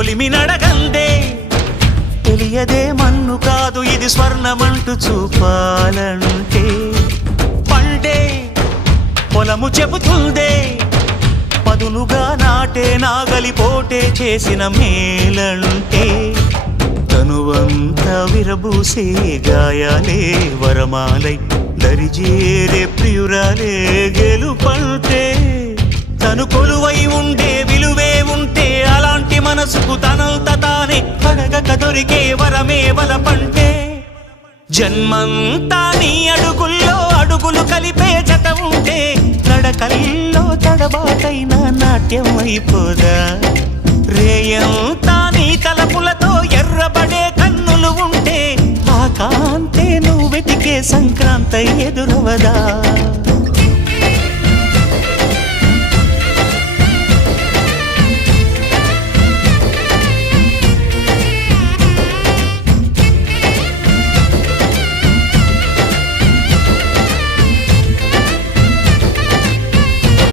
కొలిమి నడగందే తెలియదే మన్ను కాదు ఇది స్వర్ణమంటూ చూపాలంటే పండే పొలము చెబుతుందే పదునుగా నాటే నాగలిపోటే చేసిన మేలంటే తనువంతా విరబూసే గాయాలే వరమాలై దరిజేరే ప్రియురాలే గెలుపంటే తను కొలువై ఉండే విలువే ఉంటే అలాంటి మనసుకు తనంత తానే అడగక దొరికే వరమే వలపంటే జన్మంతా నీ అడుగుల్లో అడుగులు కలిపే జత ఉంటే నడకల్లో తడబాటైన నాట్యం అయిపోదా రేయంతా నీ తలపులతో ఎర్రబడే కన్నులు ఉంటే ఆ కాంతే నువ్వు వెతికే సంక్రాంతి ఎదురవదా